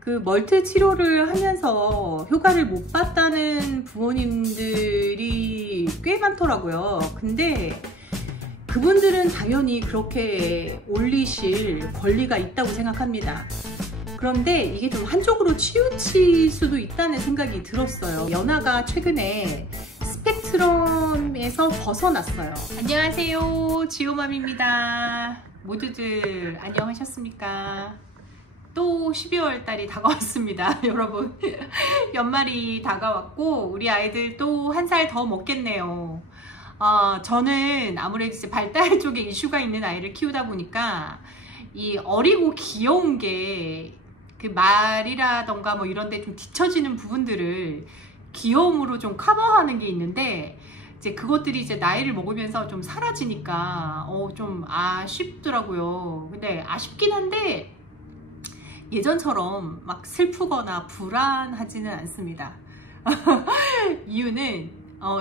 그 멀트 치료를 하면서 효과를 못 봤다는 부모님들이 꽤 많더라고요. 근데 그분들은 당연히 그렇게 올리실 권리가 있다고 생각합니다. 그런데 이게 좀 한쪽으로 치우칠 수도 있다는 생각이 들었어요. 연아가 최근에 스펙트럼에서 벗어났어요. 안녕하세요, 지오맘입니다. 모두들 안녕하셨습니까? 또 12월 달이 다가왔습니다. 여러분, 연말이 다가왔고 우리 아이들 또 한 살 더 먹겠네요. 저는 아무래도 이제 발달 쪽에 이슈가 있는 아이를 키우다 보니까 이 어리고 귀여운 게 그 말이라던가 뭐 이런 데 좀 뒤처지는 부분들을 귀여움으로 좀 커버하는 게 있는데, 이제 그것들이 이제 나이를 먹으면서 좀 사라지니까 좀 아쉽더라고요. 근데 아쉽긴 한데 예전처럼 막 슬프거나 불안하지는 않습니다. 이유는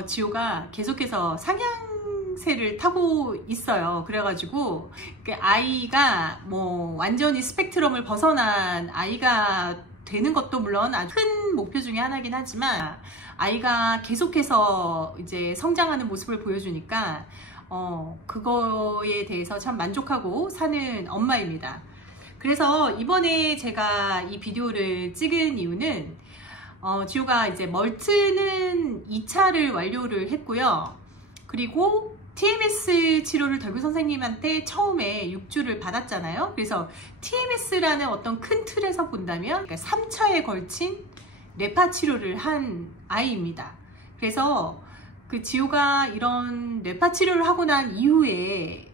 지호가 계속해서 상향세를 타고 있어요. 그래가지고 아이가 뭐 완전히 스펙트럼을 벗어난 아이가 되는 것도 물론 아주 큰 목표 중에 하나긴 하지만, 아이가 계속해서 이제 성장하는 모습을 보여주니까 그거에 대해서 참 만족하고 사는 엄마입니다. 그래서 이번에 제가 이 비디오를 찍은 이유는 지호가 이제 멀트는 2차를 완료를 했고요. 그리고 TMS 치료를 덜뷰 선생님한테 처음에 6주를 받았잖아요. 그래서 TMS라는 어떤 큰 틀에서 본다면 3차에 걸친 뇌파 치료를 한 아이입니다. 그래서 그 지호가 이런 뇌파 치료를 하고 난 이후에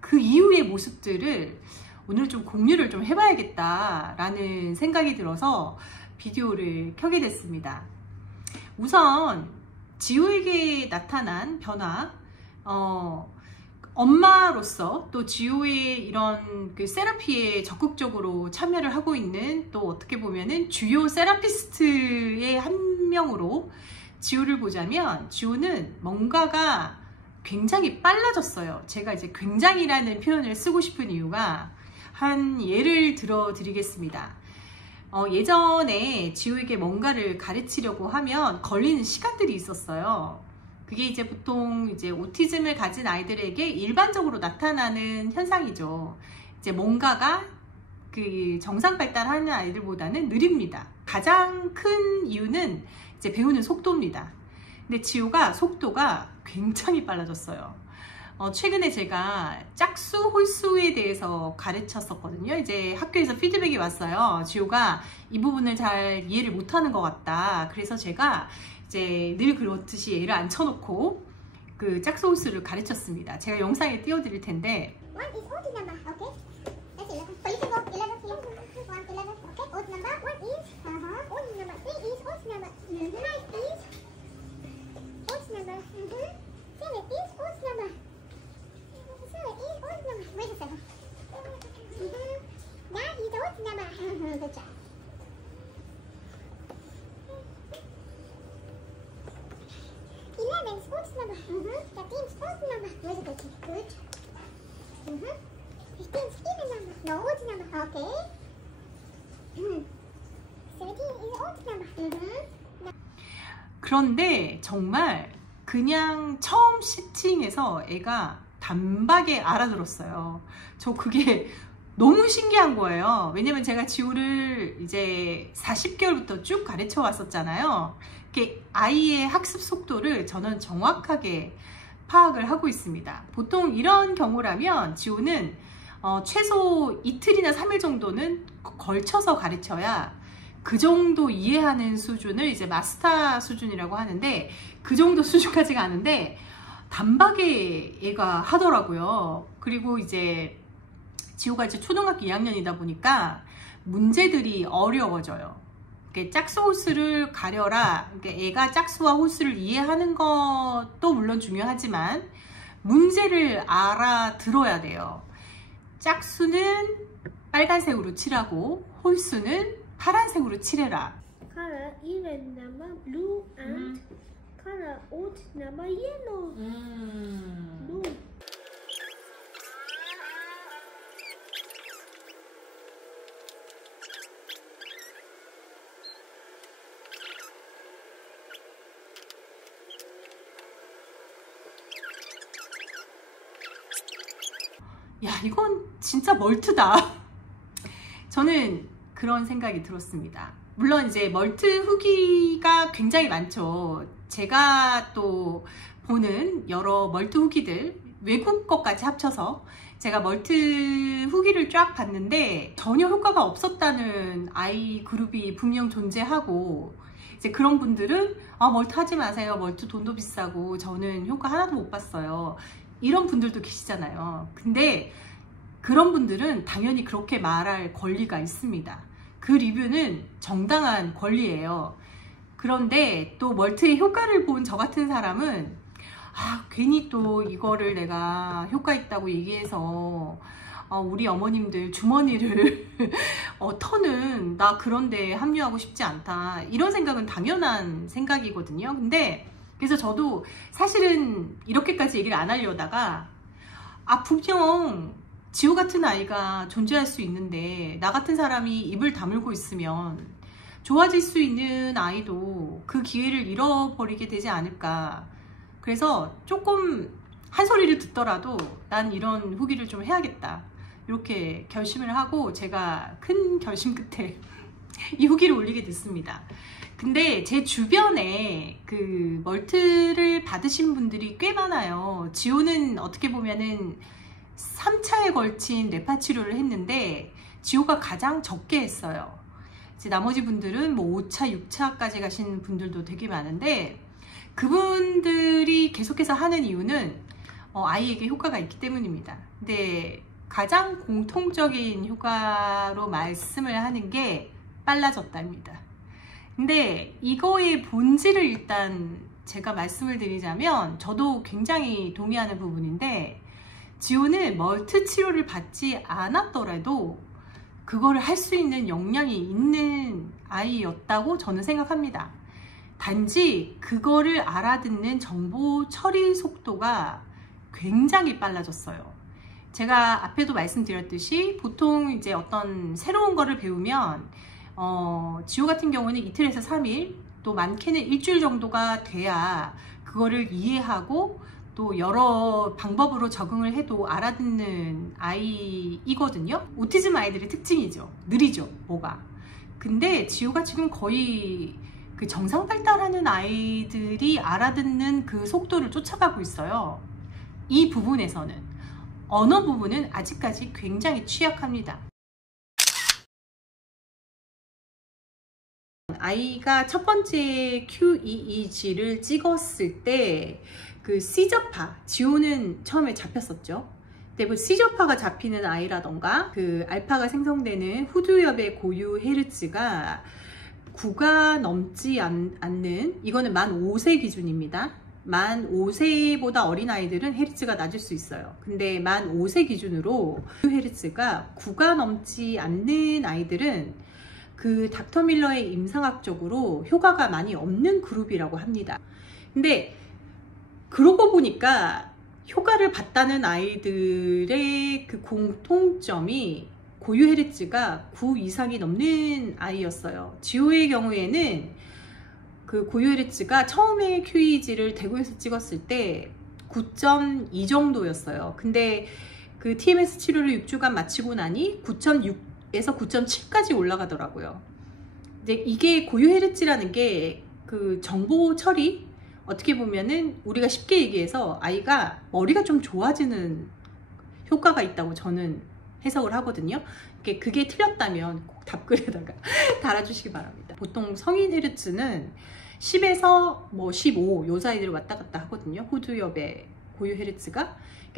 그 이후의 모습들을 오늘 좀 공유를 좀 해봐야겠다 라는 생각이 들어서 비디오를 켜게 됐습니다. 우선 지호에게 나타난 변화, 엄마로서 또 지호의 이런 그 세라피에 적극적으로 참여를 하고 있는, 또 어떻게 보면은 주요 세라피스트의 한 명으로 지호를 보자면, 지호는 뭔가가 굉장히 빨라졌어요. 제가 이제 굉장히라는 표현을 쓰고 싶은 이유가, 한 예를 들어 드리겠습니다. 예전에 지호에게 뭔가를 가르치려고 하면 걸리는 시간들이 있었어요. 그게 이제 보통 이제 오티즘을 가진 아이들에게 일반적으로 나타나는 현상이죠. 이제 뭔가가 그 정상 발달하는 아이들보다는 느립니다. 가장 큰 이유는 이제 배우는 속도입니다. 근데 지호가 속도가 굉장히 빨라졌어요. 최근에 제가 짝수, 홀수에 대해서 가르쳤었거든요. 이제 학교에서 피드백이 왔어요. 지호가 이 부분을 잘 이해를 못하는 것 같다. 그래서 제가 이제 늘 그렇듯이 얘를 앉혀놓고 그 짝수, 홀수를 가르쳤습니다. 제가 영상에 띄워드릴 텐데. 그런데 정말 그냥 처음 시팅에서 애가 단박에 알아들었어요. 저 그게 너무 신기한 거예요. 왜냐면 제가 지호를 이제 40개월부터 쭉 가르쳐 왔었잖아요. 아이의 학습 속도를 저는 정확하게 파악을 하고 있습니다. 보통 이런 경우라면 지호는 최소 이틀이나 3일 정도는 걸쳐서 가르쳐야 그 정도 이해하는 수준을 이제 마스터 수준이라고 하는데, 그 정도 수준까지 가는데 단박에 얘가 하더라고요. 그리고 이제 지호가 이제 초등학교 2학년이다 보니까 문제들이 어려워져요. 짝수 홀수를 가려라. 애가 짝수와 홀수를 이해하는 것도 물론 중요하지만 문제를 알아들어야 돼요. 짝수는 빨간색으로 칠하고 홀수는 파란색으로 칠해라. Color even number blue and color odd number yellow. Blue. 이건 진짜 멀트다. 저는 그런 생각이 들었습니다. 물론 이제 멀트 후기가 굉장히 많죠. 제가 또 보는 여러 멀트 후기들, 외국 것까지 합쳐서 제가 멀트 후기를 쫙 봤는데 전혀 효과가 없었다는 아이 그룹이 분명 존재하고, 이제 그런 분들은 멀트 하지 마세요. 멀트 돈도 비싸고 저는 효과 하나도 못 봤어요. 이런 분들도 계시잖아요. 근데 그런 분들은 당연히 그렇게 말할 권리가 있습니다. 그 리뷰는 정당한 권리예요. 그런데 또 멀트의 효과를 본 저 같은 사람은 괜히 또 이거를 내가 효과 있다고 얘기해서 우리 어머님들 주머니를 터는, 나 그런데 합류하고 싶지 않다, 이런 생각은 당연한 생각이거든요. 근데 그래서 저도 사실은 이렇게까지 얘기를 안 하려다가 분명 지호 같은 아이가 존재할 수 있는데 나 같은 사람이 입을 다물고 있으면 좋아질 수 있는 아이도 그 기회를 잃어버리게 되지 않을까. 그래서 조금 한 소리를 듣더라도 난 이런 후기를 좀 해야겠다, 이렇게 결심을 하고 제가 큰 결심 끝에 이 후기를 올리게 됐습니다. 근데 제 주변에 그 멀트를 받으신 분들이 꽤 많아요. 지호는 어떻게 보면은 3차에 걸친 뇌파 치료를 했는데 지호가 가장 적게 했어요. 이제 나머지 분들은 뭐 5차, 6차까지 가신 분들도 되게 많은데, 그분들이 계속해서 하는 이유는 아이에게 효과가 있기 때문입니다. 근데 가장 공통적인 효과로 말씀을 하는 게 빨라졌답니다. 근데 이거의 본질을 일단 제가 말씀을 드리자면, 저도 굉장히 동의하는 부분인데, 지호는 멀트 치료를 받지 않았더라도 그거를 할 수 있는 역량이 있는 아이였다고 저는 생각합니다. 단지 그거를 알아듣는 정보 처리 속도가 굉장히 빨라졌어요. 제가 앞에도 말씀드렸듯이 보통 이제 어떤 새로운 거를 배우면 지호 같은 경우는 이틀에서 3일, 또 많게는 일주일 정도가 돼야 그거를 이해하고 또 여러 방법으로 적응을 해도 알아듣는 아이이거든요. 오티즘 아이들의 특징이죠. 느리죠, 뭐가. 근데 지호가 지금 거의 그 정상 발달하는 아이들이 알아듣는 그 속도를 쫓아가고 있어요. 이 부분에서는. 언어 부분은 아직까지 굉장히 취약합니다. 아이가 첫 번째 QEEG를 찍었을 때 그 C저파, 지호는 처음에 잡혔었죠. 근데 뭐 C저파가 잡히는 아이라던가 그 알파가 생성되는 후두엽의 고유 헤르츠가 9가 넘지 않는, 이거는 만 5세 기준입니다. 만 5세보다 어린 아이들은 헤르츠가 낮을 수 있어요. 근데 만 5세 기준으로 헤르츠가 9가 넘지 않는 아이들은 그 닥터 밀러의 임상학적으로 효과가 많이 없는 그룹이라고 합니다. 근데 그러고 보니까 효과를 봤다는 아이들의 그 공통점이 고유 헤르츠가 9 이상이 넘는 아이였어요. 지호의 경우에는 그 고유 헤르츠가 처음에 QEEG를 대구에서 찍었을 때 9.2 정도였어요. 근데 그 TMS 치료를 6주간 마치고 나니 9.6에서 9.7까지 올라가더라고요. 근데 이게 고유 헤르츠라는 게 그 정보 처리, 어떻게 보면은 우리가 쉽게 얘기해서 아이가 머리가 좀 좋아지는 효과가 있다고 저는 해석을 하거든요. 그게 틀렸다면 꼭 답글에다가 달아주시기 바랍니다. 보통 성인 헤르츠는 10에서 뭐 15 요 사이를 왔다 갔다 하거든요. 후두엽의 고유 헤르츠가.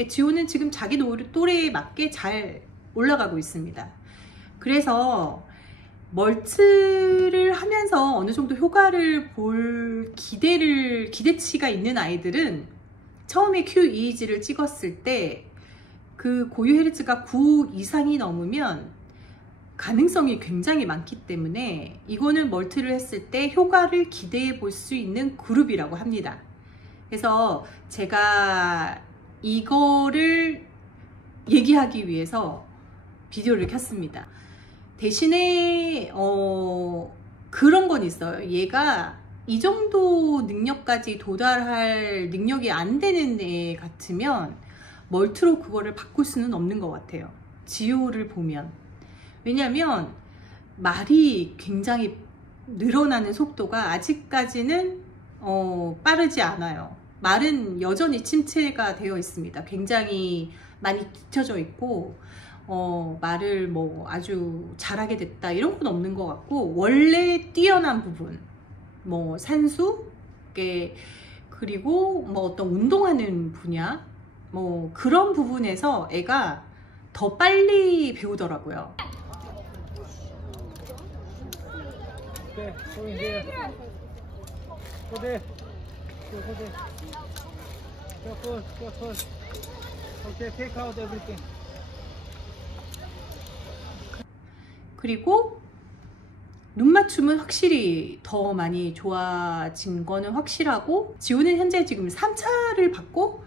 지호는 지금 자기 또래에 맞게 잘 올라가고 있습니다. 그래서 멀트를 하면서 어느 정도 효과를 볼 기대치가 있는 아이들은 처음에 QEEG를 찍었을 때 그 고유 헤르츠가 9 이상이 넘으면 가능성이 굉장히 많기 때문에 이거는 멀트를 했을 때 효과를 기대해 볼 수 있는 그룹이라고 합니다. 그래서 제가 이거를 얘기하기 위해서 비디오를 켰습니다. 대신에 그런 건 있어요. 얘가 이 정도 능력까지 도달할 능력이 안 되는 애 같으면 멀트로 그거를 바꿀 수는 없는 것 같아요. 지효를 보면. 왜냐하면 말이 굉장히 늘어나는 속도가 아직까지는 빠르지 않아요. 말은 여전히 침체가 되어 있습니다. 굉장히 많이 뒤쳐져 있고 말을 뭐 아주 잘하게 됐다 이런 건 없는 것 같고, 원래 뛰어난 부분, 뭐 산수, 그리고 뭐 어떤 운동하는 분야, 뭐 그런 부분에서 애가 더 빨리 배우더라고요. Okay, go in there. Go there. Go there. Go first. Okay, take out everything. 그리고 눈 맞춤은 확실히 더 많이 좋아진 거는 확실하고, 지호는 현재 지금 3차를 받고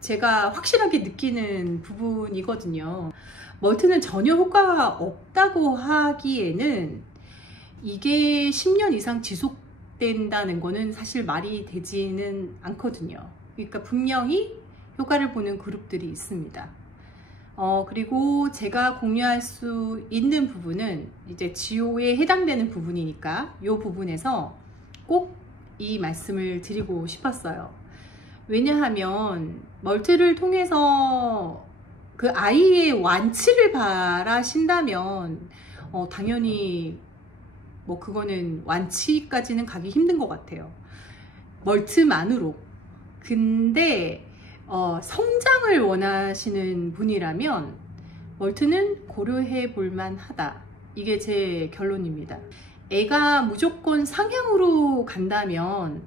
제가 확실하게 느끼는 부분이거든요. 멀트는 전혀 효과가 없다고 하기에는 이게 10년 이상 지속된다는 거는 사실 말이 되지는 않거든요. 그러니까 분명히 효과를 보는 그룹들이 있습니다. 그리고 제가 공유할 수 있는 부분은 이제 지효에 해당되는 부분이니까 이 부분에서 꼭 이 말씀을 드리고 싶었어요. 왜냐하면 멀트를 통해서 그 아이의 완치를 바라신다면 당연히 뭐 그거는 완치까지는 가기 힘든 것 같아요. 멀트만으로. 근데 성장을 원하시는 분이라면 멀트는 고려해 볼만 하다. 이게 제 결론입니다. 애가 무조건 상향으로 간다면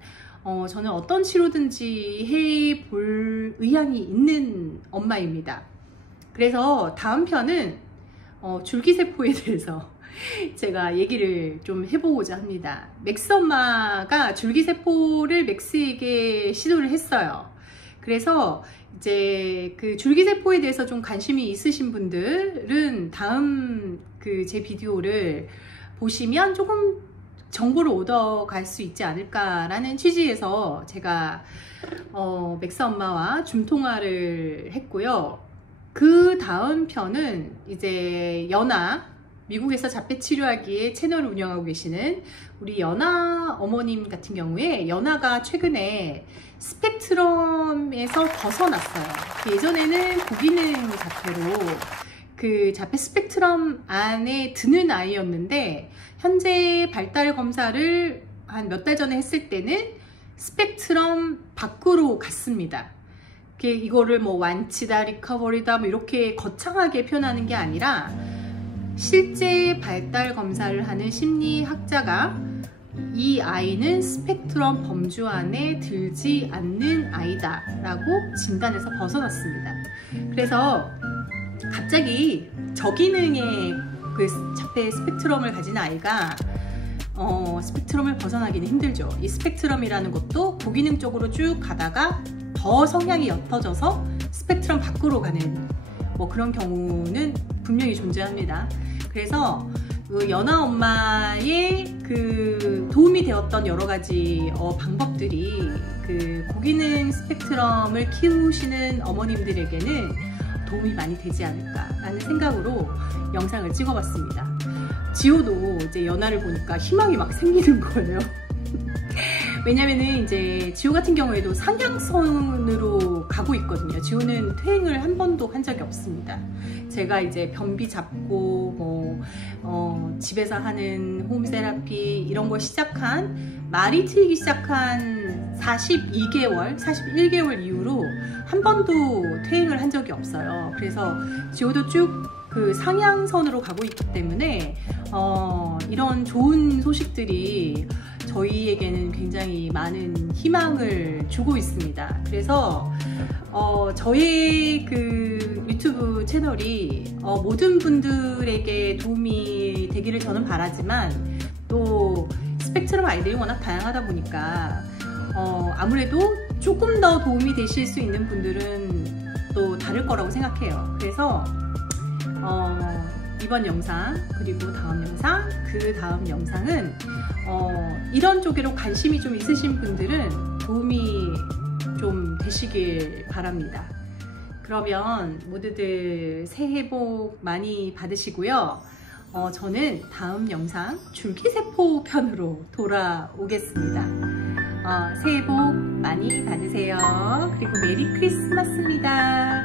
저는 어떤 치료든지 해 볼 의향이 있는 엄마입니다. 그래서 다음 편은 줄기세포에 대해서 제가 얘기를 좀 해보고자 합니다. 맥스 엄마가 줄기세포를 맥스에게 시도를 했어요. 그래서 이제 그 줄기세포에 대해서 좀 관심이 있으신 분들은 다음 그 제 비디오를 보시면 조금 정보를 얻어갈 수 있지 않을까라는 취지에서 제가 맥스 엄마와 줌통화를 했고요. 그 다음 편은 이제 연아, 미국에서 자폐 치료하기에 채널을 운영하고 계시는 우리 연아 어머님 같은 경우에, 연아가 최근에 스펙트럼에서 벗어났어요. 예전에는 고기능 자폐로 그 자폐 스펙트럼 안에 드는 아이였는데, 현재 발달 검사를 한 몇 달 전에 했을 때는 스펙트럼 밖으로 갔습니다. 이거를 뭐 완치다, 리커버리다 뭐 이렇게 거창하게 표현하는 게 아니라, 실제 발달 검사를 하는 심리학자가 이 아이는 스펙트럼 범주 안에 들지 않는 아이다 라고 진단해서 벗어났습니다. 그래서 갑자기 저기능의 그 자폐 스펙트럼을 가진 아이가 스펙트럼을 벗어나기는 힘들죠. 이 스펙트럼이라는 것도 고기능 쪽으로 쭉 가다가 더 성향이 옅어져서 스펙트럼 밖으로 가는 뭐 그런 경우는 분명히 존재합니다. 그래서 그 연아 엄마의 그 도움이 되었던 여러 가지 방법들이 그 고기능 스펙트럼을 키우시는 어머님들에게는 도움이 많이 되지 않을까라는 생각으로 영상을 찍어봤습니다. 지호도 이제 연아를 보니까 희망이 막 생기는 거예요. 왜냐면은 이제 지호 같은 경우에도 상향선으로 가고 있거든요. 지호는 퇴행을 한 번도 한 적이 없습니다. 제가 이제 변비 잡고 집에서 하는 홈세라피 이런 거 시작한, 말이 트이기 시작한 42개월, 41개월 이후로 한 번도 퇴행을 한 적이 없어요. 그래서 지호도 쭉 그 상향선으로 가고 있기 때문에 이런 좋은 소식들이 저희에게는 굉장히 많은 희망을 주고 있습니다. 그래서 저희 그 유튜브 채널이 모든 분들에게 도움이 되기를 저는 바라지만, 또 스펙트럼 아이들이 워낙 다양하다 보니까 아무래도 조금 더 도움이 되실 수 있는 분들은 또 다를 거라고 생각해요. 그래서 이번 영상, 그리고 다음 영상, 그 다음 영상은 이런 쪽으로 관심이 좀 있으신 분들은 도움이 좀 되시길 바랍니다. 그러면 모두들 새해 복 많이 받으시고요. 저는 다음 영상 줄기세포 편으로 돌아오겠습니다. 새해 복 많이 받으세요. 그리고 메리 크리스마스입니다.